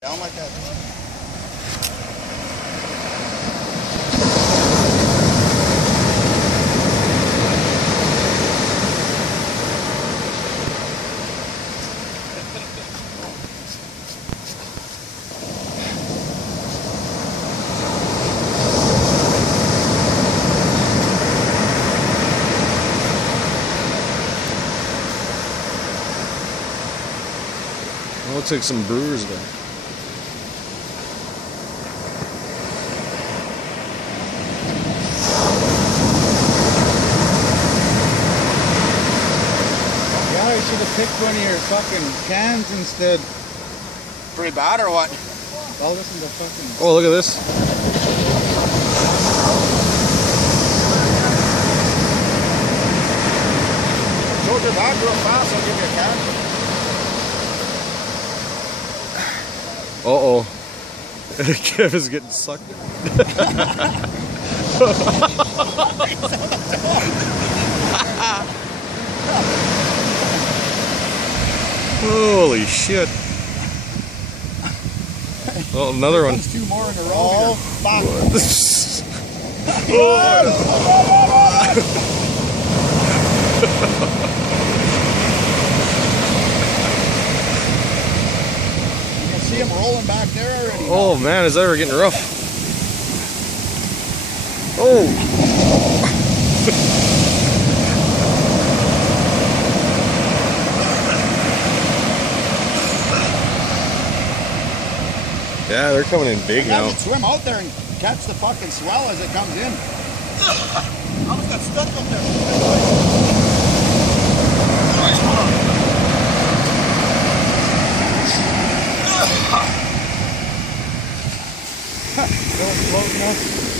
Down like that. Well, looks like some brewers there. Yeah, you should have picked one of your fucking cans instead. Pretty bad or what? Well, listen to fucking... Oh, look at this. Show your dog real fast, I'll give you a can. Uh-oh. Kevin's getting sucked. Holy shit. Oh, another one. Two more in a row. Oh, fuck. You can see him rolling back there already. Oh man, is that ever getting rough? Oh! Yeah, they're coming in big now. Swim out there and catch the fucking swell as it comes in. I almost got stuck up there.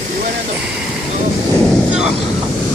You went in the